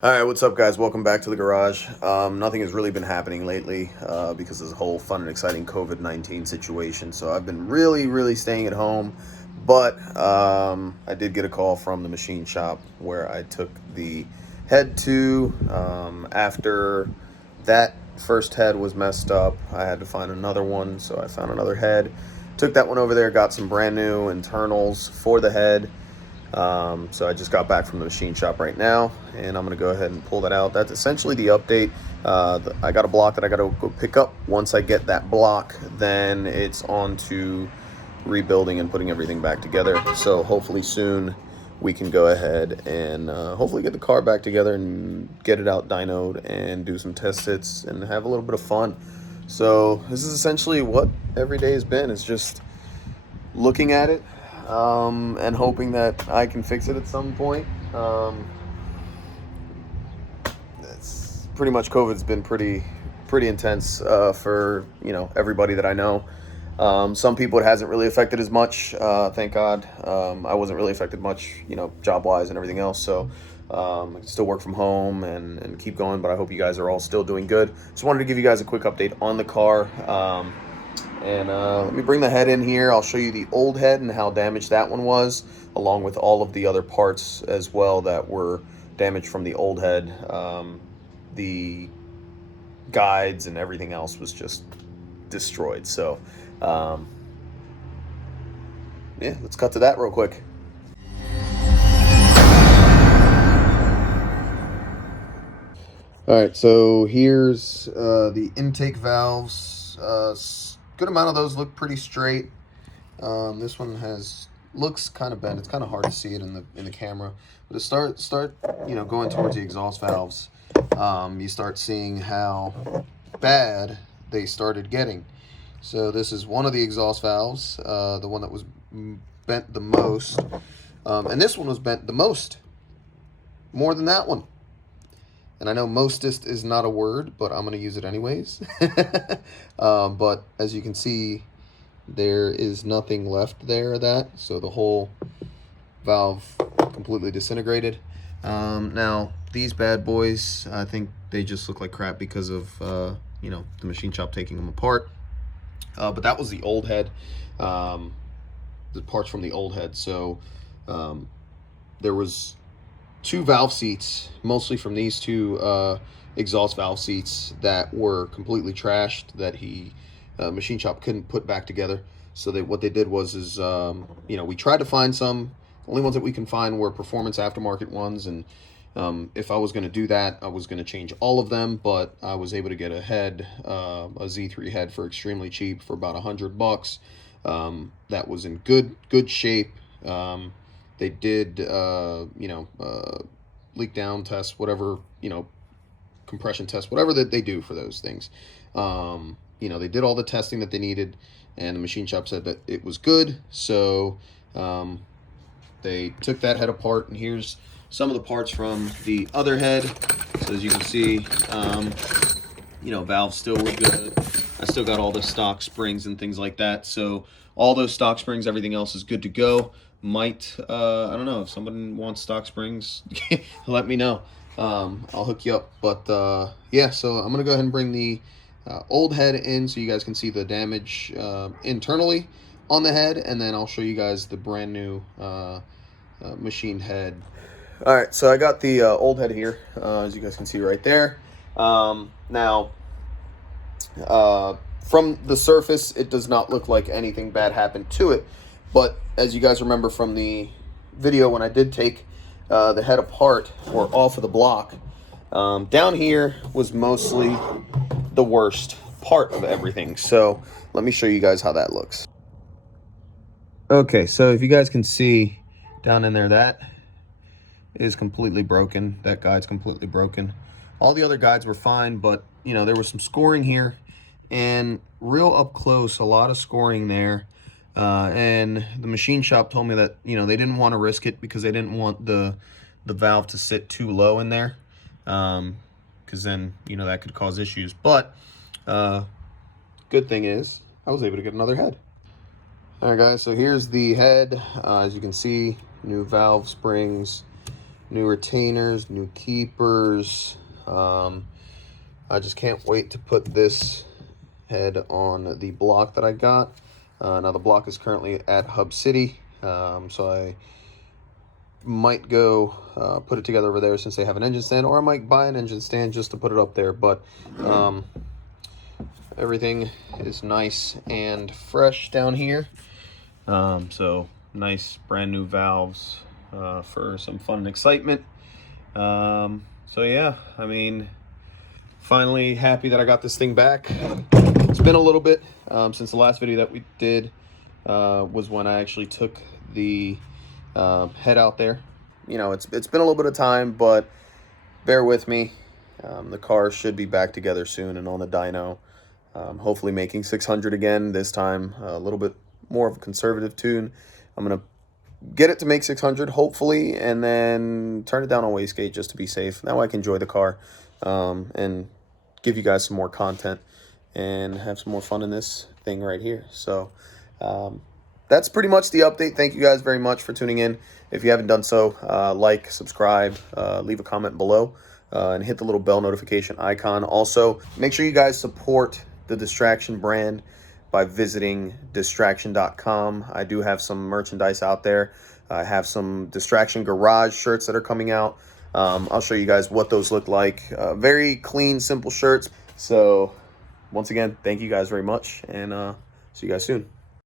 All right, what's up, guys? Welcome back to the garage. Nothing has really been happening lately because of this whole fun and exciting COVID-19 situation. So I've been really staying at home. But I did get a call from the machine shop where I took the head to. After that first head was messed up, I had to find another one. So I found another head. Took that one over there, got some brand new internals for the head. So I just got back from the machine shop right now, and I'm going to go ahead and pull that out. That's essentially the update. I got a block that I got to go pick up. Once I get that block, then it's on to rebuilding and putting everything back together. So hopefully soon we can go ahead and hopefully get the car back together and get it out dynoed and do some test hits and have a little bit of fun. So this is essentially what every day has been. It's just looking at it, and hoping that I can fix it at some point. It's pretty much COVID's been pretty intense for everybody that I know. Some people it hasn't really affected as much. Thank God. I wasn't really affected much, job wise and everything else. So I can still work from home and keep going. But I hope you guys are all still doing good. Just wanted to give you guys a quick update on the car. And let me bring the head in here. I'll show you the old head and how damaged that one was, along with all of the other parts as well that were damaged from the old head. The guides and everything else was just destroyed. So, yeah, let's cut to that real quick. All right, so here's the intake valves. Good amount of those look pretty straight. This one looks kind of bent. It's kind of hard to see it in the camera. But to start going towards the exhaust valves, you start seeing how bad they started getting. So this is one of the exhaust valves, the one that was bent the most, and this one was bent the most, more than that one. And I know mostest is not a word, but I'm going to use it anyways. But as you can see, there is nothing left there of that. So the whole valve completely disintegrated. Now, these bad boys, I think they just look like crap because of, the machine shop taking them apart. But that was the old head, the parts from the old head. So there was two valve seats, mostly from these two exhaust valve seats, that were completely trashed, that machine shop couldn't put back together. So what they did was we tried to find some. The only ones that we can find were performance aftermarket ones, and if I was going to do that, I was going to change all of them. But I was able to get a head, a Z3 head, for extremely cheap, for about $100. That was in good shape. They did, leak down tests, whatever, compression tests, whatever that they do for those things. They did all the testing that they needed, and the machine shop said that it was good. So they took that head apart, and here's some of the parts from the other head. So as you can see, valves still look good. I still got all the stock springs and things like that. So all those stock springs, everything else is good to go. I don't know, if someone wants stock springs, let me know. I'll hook you up. But yeah, so I'm gonna go ahead and bring the old head in so you guys can see the damage internally on the head, and then I'll show you guys the brand new machined head. All right, so I got the old head here, as you guys can see right there. Now, from the surface, it does not look like anything bad happened to it. But as you guys remember from the video when I did take the head apart, or off of the block, down here was mostly the worst part of everything. So let me show you guys how that looks. Okay, so if you guys can see down in there, that is completely broken. That guide's completely broken. All the other guides were fine, but there was some scoring here, and real up close, a lot of scoring there. And the machine shop told me that they didn't want to risk it because they didn't want the valve to sit too low in there, because then that could cause issues. But good thing is I was able to get another head. All right, guys, so here's the head. As you can see, new valve springs, New retainers, new keepers. I just can't wait to put this head on the block that I got. Now the block is currently at Hub City, so I might go put it together over there since they have an engine stand, or I might buy an engine stand just to put it up there. But everything is nice and fresh down here. So nice brand new valves for some fun and excitement. So yeah, I mean, finally happy that I got this thing back. It's been a little bit since the last video that we did was when I actually took the head out there. You know, it's been a little bit of time, but bear with me. The car should be back together soon and on the dyno. Hopefully making 600 again, this time a little bit more of a conservative tune. I'm going to get it to make 600, hopefully, and then turn it down on wastegate just to be safe. That way I can enjoy the car and give you guys some more content and have some more fun in this thing right here. So that's pretty much the update. Thank you guys very much for tuning in. If you haven't done so, like, subscribe, leave a comment below, and hit the little bell notification icon. Also, make sure you guys support the Distraction brand by visiting distraction.com. I do have some merchandise out there. I have some Distraction Garage shirts that are coming out. I'll show you guys what those look like. Very clean, simple shirts. So once again, thank you guys very much, and see you guys soon.